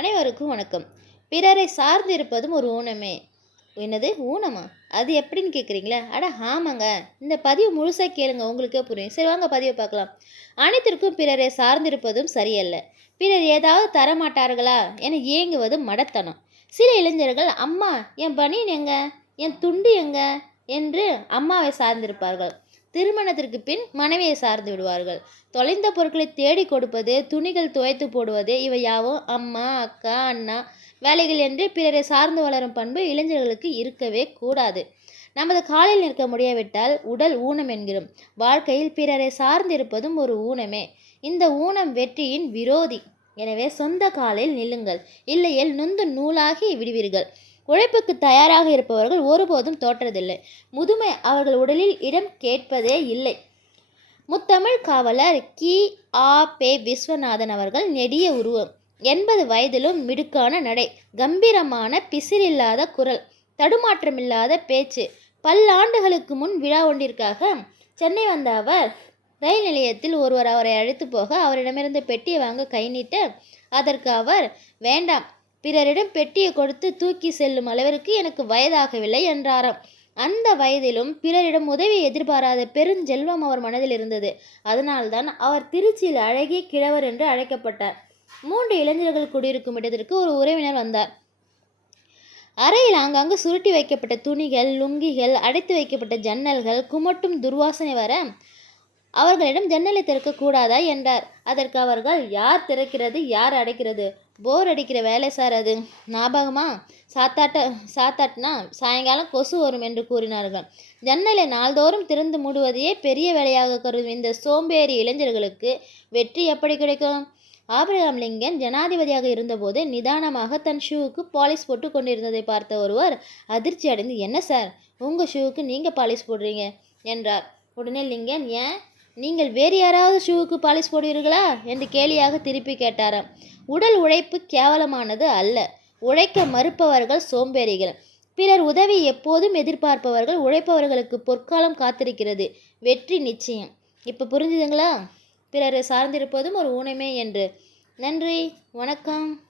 அனைவருக்கும் வணக்கம். பிறரை சார்ந்து இருப்பதும் ஒரு ஊனமே. என்னது ஊனமா? அது எப்படின்னு கேட்குறீங்களா அட ஆமாங்க. இந்த பதிவு முழுசாக கேளுங்க உங்களுக்கே புரியும். சரி வாங்க பதிவை பார்க்கலாம். அனைத்திற்கும் பிறரை சார்ந்திருப்பதும் சரியல்ல. பிறர் ஏதாவது தரமாட்டார்களா என ஏங்குவது மடத்தனம். சில இளைஞர்கள் அம்மா என் பனியன் எங்க? என் துண்டு எங்க? என்று அம்மாவை சார்ந்திருப்பார்கள். திருமணத்திற்கு பின் மனைவியை சார்ந்து விடுவார்கள். தொலைந்த பொருட்களை தேடி கொடுப்பது துணிகள் துவைத்து போடுவது இவை யாவும் அம்மா அக்கா அண்ணா வேலைகள் என்று பிறரை சார்ந்து வளரும் பண்பு இளைஞர்களுக்கு இருக்கவே கூடாது. நமது காலில் நிற்க முடியாவிட்டால் உடல் ஊனம் என்கிறோம். வாழ்க்கையில் பிறரை சார்ந்திருப்பதும் ஒரு ஊனமே. இந்த ஊனம் வெற்றியின் விரோதி. எனவே சொந்த காலில் நில்லுங்கள். இல்லையேல் நொந்து நூலாகி விடுவீர்கள். உழைப்புக்கு தயாராக இருப்பவர்கள் ஒருபோதும் தோற்றதில்லை. முதுமை அவர்கள் உடலில் இடம் கேட்பதே இல்லை. முத்தமிழ் காவலர் கி. ஆ. பே. விஸ்வநாதன் அவர்கள் நெடிய உருவம். எண்பது வயதிலும் மிடுக்கான நடை. கம்பீரமான பிசிறில்லாத குரல். தடுமாற்றமில்லாத பேச்சு. பல்லாண்டுகளுக்கு முன் விழா ஒன்றிற்காக சென்னை வந்த அவர் ரயில் நிலையத்தில் ஒருவர் அவரை அழைத்து போக அவரிடமிருந்து பெட்டியை வாங்க கை நீட்ட அதற்கு அவர் வேண்டாம் பிறரிடம் பெட்டியை கொடுத்து தூக்கி செல்லும் அளவிற்கு எனக்கு வயதாகவில்லை என்றாராம். அந்த வயதிலும் பிறரிடம் உதவி எதிர்பாராத பெருஞ்செல்வம் அவர் மனதில் இருந்தது. அதனால்தான் அவர் திருச்சியில் அழகிய கிழவர் என்று அழைக்கப்பட்டார். மூன்று இளைஞர்கள் குடியிருக்கும் இடத்திற்கு ஒரு உறவினர் வந்தார். அறையில் ஆங்காங்கு சுருட்டி வைக்கப்பட்ட துணிகள் லுங்கிகள் அடைத்து வைக்கப்பட்ட ஜன்னல்கள் குமட்டும் துர்வாசனை வர அவர்களிடம் ஜன்னலை திறக்கக்கூடாதா என்றார். அதற்கு அவர்கள் யார் திறக்கிறது யார் அடைக்கிறது? போர் அடிக்கிற வேலை சார் அது. ஞாபகமா? சாத்தாட்ட சாத்தாட்டினா சாயங்காலம் கொசு வரும் என்று கூறினார்கள். ஜன்னலை நாள்தோறும் திறந்து மூடுவதையே பெரிய வேலையாக கருதும் இந்த சோம்பேறி இளைஞர்களுக்கு வெற்றி எப்படி கிடைக்கும்? ஆபிரகாம் லிங்கன் ஜனாதிபதியாக இருந்தபோது நிதானமாக தன் ஷூவுக்கு பாலிஷ் போட்டு கொண்டிருந்ததை பார்த்த ஒருவர் அதிர்ச்சி அடைந்து என்ன சார்? உங்கள் ஷூவுக்கு நீங்கள் பாலிஷ் போடுறீங்க? என்றார். உடனே லிங்கன் ஏன்? நீங்கள் வேறு யாராவது ஷூவுக்கு பாலிஷ் போடுவீர்களா? என்று கேலியாக திருப்பி கேட்டாராம். உடல் உழைப்பு கேவலமானது அல்ல. உழைக்க மறுப்பவர்கள் சோம்பேறிகள். பிறர் உதவி எப்போதும் எதிர்பார்ப்பவர்கள் உழைப்பவர்களுக்கு பொற்காலம் காத்திருக்கிறது. வெற்றி நிச்சயம். இப்போ புரிஞ்சுதுங்களா? பிறர் சார்ந்திருப்பதும் ஒரு ஊனமே என்று. நன்றி. வணக்கம்.